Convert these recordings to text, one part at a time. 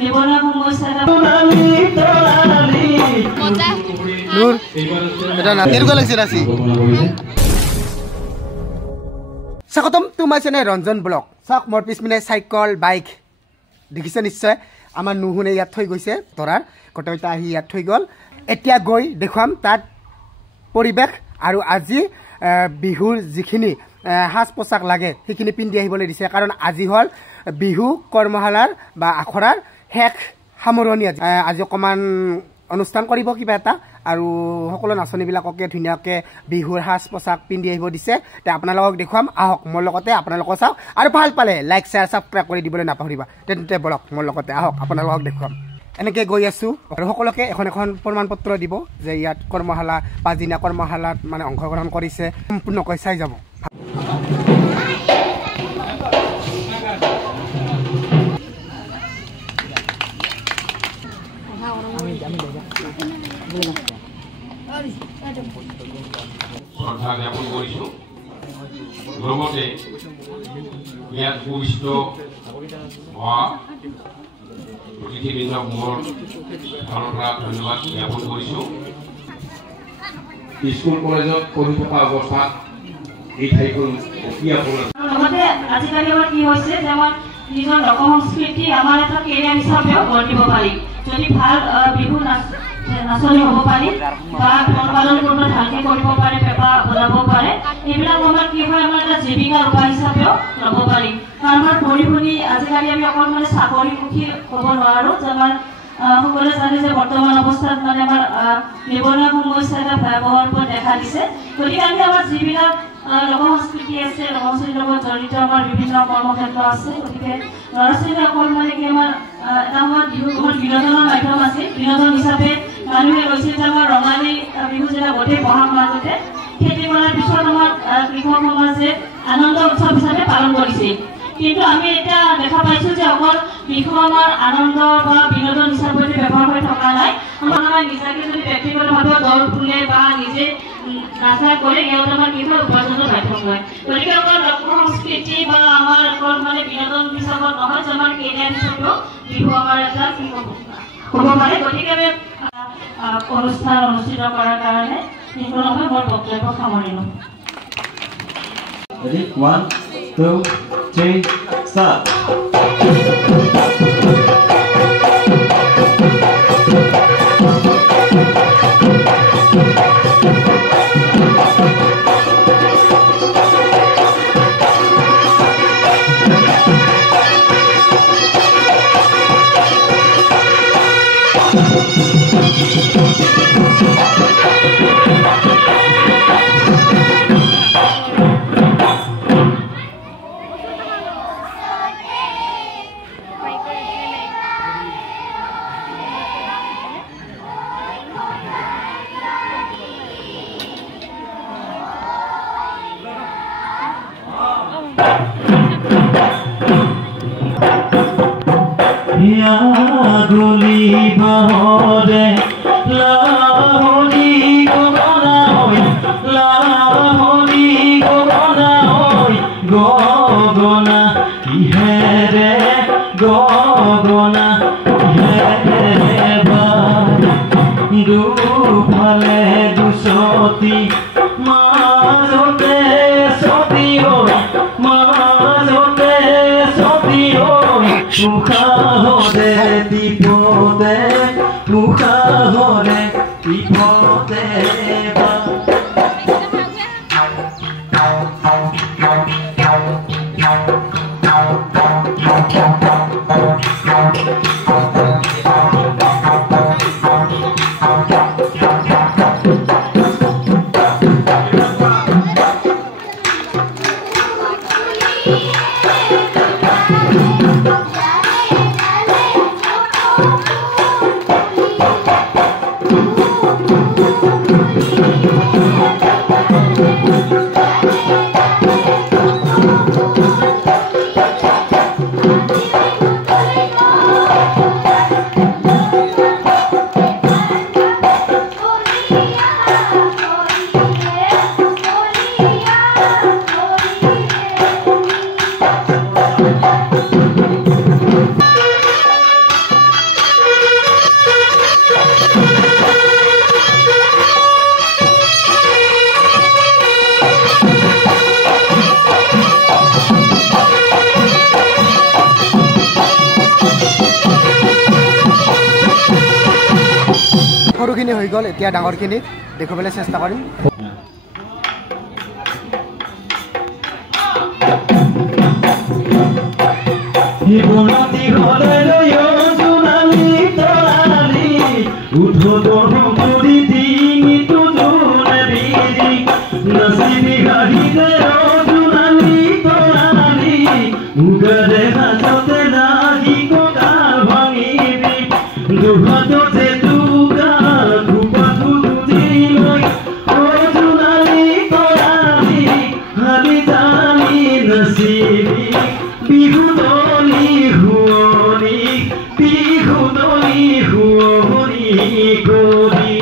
নিবনুৱা সমস্যা নূৰ এটা কেনেকুৱা লাগিছে ৰাচি স্বাগতম তোমাৰ চেনেল ৰঞ্জন ব্লগ চাওক মোৰ পিছপিনে চাইকেল বাইক দেখিছে নিশ্চয় আমাৰ নুহুনে ইয়াত থৈ গৈছে তৰাৰ কটৈটা আহি ইয়াত থৈ গ'ল এতিয়া গৈ দেখুৱাম তাত পৰিৱেশ আৰু আজি বিহুৰ যিখিনি সাজ পোছাক লাগে সেইখিনি পিন্ধি আহিবলৈ দিছে কাৰণ আজি হ'ল বিহু কৰ্মশালাৰ বা আখৰাৰ শেষ সামৰণি আজি অকণমান অনুষ্ঠান কৰিব কিবা এটা আৰু সকলো নাচনীবিলাককে ধুনীয়াকৈ বিহুৰ সাজ পোছাক পিন্ধি আহিব দিছে তে আপোনালোকক দেখুৱাম আহক মোৰ লগতে আপোনালোকক চাওক আৰু ভাল পালে লাইক শ্বেয়াৰ ছাবস্ক্ৰাইব কৰি দিবলৈ নাপাহৰিবা তেন্তে বলক মোৰ লগতে আহক আপোনালোকক দেখুৱাম এনেকৈ গৈ আছোঁ আৰু সকলোকে এখন এখন প্ৰমাণ পত্ৰ দিব যে ইয়াত কৰ্মশালা পাঁচদিনীয়া কৰ্মশালাত মানে অংশগ্ৰহণ কৰিছে সম্পূৰ্ণকৈ চাই যাব শ্ৰদ্ধা জ্ঞাপন কৰিছোঁ লগতে ইয়াত উপবিষ্ট হোৱা অতিথিবৃন্দক মোৰ ফালৰ পৰা ধন্যবাদ জ্ঞাপন কৰিছোঁ স্কুল কলেজত পঢ়ি থকা অৱস্থাত এই ঠাইখন লগতে আজিকালি আমাৰ কি হৈছে যে আমাৰ নিজৰ লোক সংস্কৃতি আমাৰ এটা কেৰিয়াৰ হিচাপেও গঢ় দিব পাৰি যদি ভাল বিহু নাচনি হ'ব পাৰি বা পালন কৰিব ভালকৈ কৰিব পাৰে পেপা বজাব পাৰে এইবিলাক আমাৰ কি হয় আমাৰ এটা জীৱিকাৰ উপায় হিচাপেও ল'ব পাৰি কাৰণ আমাৰ পঢ়ি শুনি আজিকালি আমি অকল মানে চাকৰিমুখী হ'ব নোৱাৰোঁ যে আমাৰ সকলোৱে জানে যে বৰ্তমান অৱস্থাত মানে আমাৰ নিবনুৱা সমস্যা এটা ভয়াৱহ ৰূপত দেখা দিছে গতিকে আমি আমাৰ যিবিলাক লোক সংস্কৃতি আছে লোক সংস্কৃতিৰ লগত জড়িত আমাৰ বিভিন্ন কৰ্মক্ষেত্ৰ আছে গতিকে ল'ৰা ছোৱালীসকল মানে কি আমাৰ এটা সময়ত বিহু বহুত বিনোদনৰ মাধ্যম আছিল বিনোদন হিচাপে মানুহে কৈছিল যে আমাৰ ৰঙালী বিহু যেতিয়া গোটেই বহাগ মাজতে খেতি কৰাৰ পিছত আমাৰ কৃষক সমাজে আনন্দ উৎসৱ হিচাপে পালন কৰিছিল কিন্তু আমি এতিয়া দেখা পাইছোঁ যে অকল বিহু আমাৰ আনন্দ বা বিনোদন হিচাপে ব্যৱহাৰ হৈ থকা নাই আমাৰ নিজাকে যদি ব্যক্তিগতভাৱে দল খোলে বা নিজে নাচা কৰে সিহঁতে আমাৰ কি হয় উপাৰ্জনৰ মাধ্যম হয় গতিকে অকল লোক সংস্কৃতি বা আমাৰ অকল মানে বিনোদন হিচাপত নহয় যে আমাৰ কেৰিয়াৰ হিচাপেও বিহু আমাৰ এটা হ'ব পাৰে গতিকে আমি অনুষ্ঠান অনুষ্ঠিত কৰাৰ কাৰণে সেইখনকে মোৰ বক্তব্য সামৰিলোঁ Ready? 1, 2, 3, start. Guli bahore lahori gogona hoy lahori gogona hoy gogona ihere gogona ihere ba du phale du soti mazote soti hoy mazote soti hoy mukha hore dipode mukha hore dipode ba সৰুখিনি হৈ গ'ল এতিয়া ডাঙৰখিনিক দেখুৱাবলৈ চেষ্টা কৰিম জীৱনতি হলেলৈ জোনালী তৰালী উঠোতৰ সংকৰি ডিঙিটো জোনে বিৰি নাচিবি গাড়ীতে জোনালী তৰালী উগাৰে হাজতে লাগি কঁকাল ভাঙিবি দুহাততে দুগা খোপাটো তুলি লৈ জোনালী তৰালী হালি জালি নাচিবি বিহুদলি হুঁৱৰি বিহুদলি হুঁৱৰি কৰি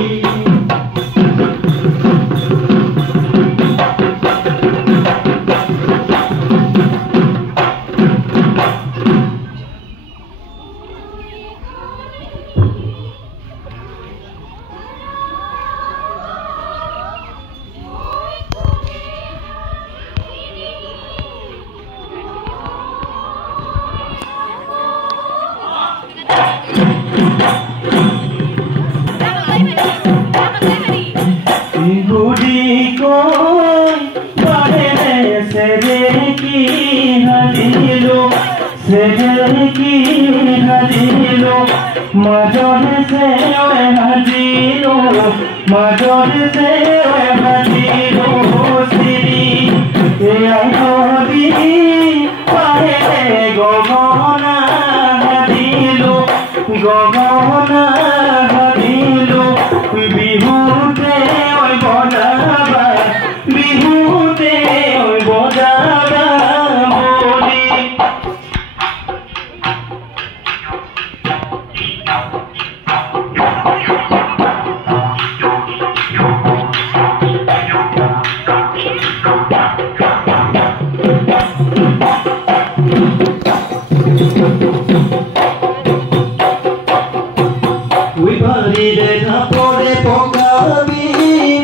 বুঢ়ী কৈ পাৰে চেৰেকি হালিলো মাজৰে চেৱে হাজিলো চিৰি এয়াই নদী পাৰে গগনা হালিলো বিহুতে বজাবা বুলি উইভাৰিৰে থাপৰে পকাবি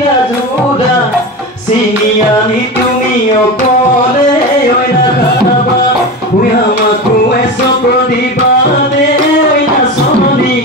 ৰাজুদা চিনি আনি তুমি অকলে ঐ নাখাবা আমাকো এচক দিবা দে ঐ নাচনি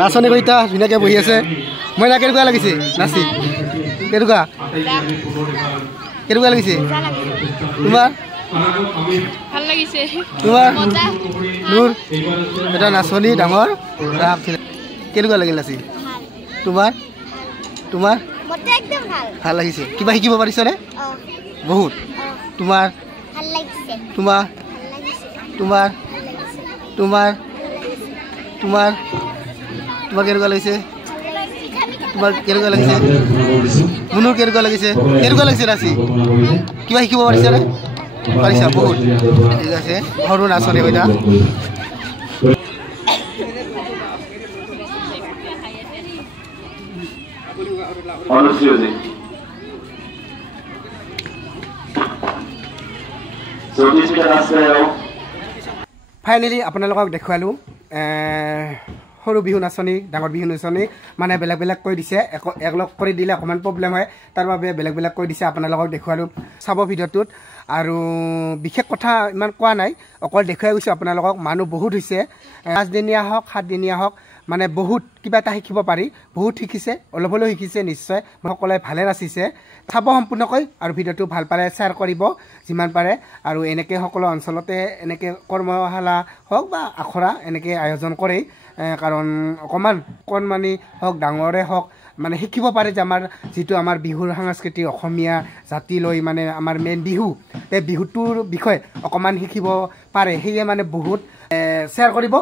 নাচনী কইতা ধুনীয়াকৈ বহি আছে মই না কেনেকুৱা লাগিছে নাচি কেনেকুৱা লাগিছে তোমাৰ ভাল লাগিছে তোমাৰ নূৰ এটা নাচনী ডাঙৰ কেনেকুৱা লাগিল নাচি তোমাৰ ভাল লাগিছে কিবা শিকিব পাৰিছনে বহুত তোমাৰ কেনেকুৱা লাগিছে মুনুৰ কেনেকুৱা লাগিছে নাচি কিবা শিকিব পাৰিছানে পাৰিছা বহুত ঠিক আছে সৰু নাচনী কইতা ফাইনেলি আপোনালোকক দেখুৱালোঁ সৰু বিহু নাচনী ডাঙৰ বিহু নাচনী মানে বেলেগ বেলেগ কৈ দিছে একলগ কৰি দিলে অকণমান প্ৰব্লেম হয় তাৰ বাবে বেলেগ বেলেগ কৈ দিছে আপোনালোকক দেখুৱালোঁ চাব ভিডিঅ'টোত আৰু বিশেষ কথা ইমান কোৱা নাই অকল দেখুৱাই গৈছোঁ আপোনালোকক মানুহ বহুত হৈছে 5 দিনীয়া হওক 7 দিনীয়া হওক মানে বহুত কিবা এটা শিকিব পাৰি বহুত শিকিছে অলপ হ'লেও শিকিছে নিশ্চয় সকলোৱে ভালে নাচিছে চাব সম্পূৰ্ণকৈ আৰু ভিডিঅ'টো ভাল পালে শ্বেয়াৰ কৰিব যিমান পাৰে আৰু এনেকৈ সকলো অঞ্চলতে এনেকৈ কৰ্মশালা হওক বা আখৰা এনেকৈ আয়োজন কৰে কাৰণ অকণমান কণমানি হওক ডাঙৰে হওক মানে শিকিব পাৰে যে আমাৰ যিটো আমাৰ বিহুৰ সংস্কৃতি অসমীয়া জাতি লৈ মানে আমাৰ মেইন বিহু এই বিহুটোৰ বিষয়ে অকণমান শিকিব পাৰে সেয়ে মানে বহুত শ্বেয়াৰ কৰিব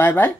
বাই বাই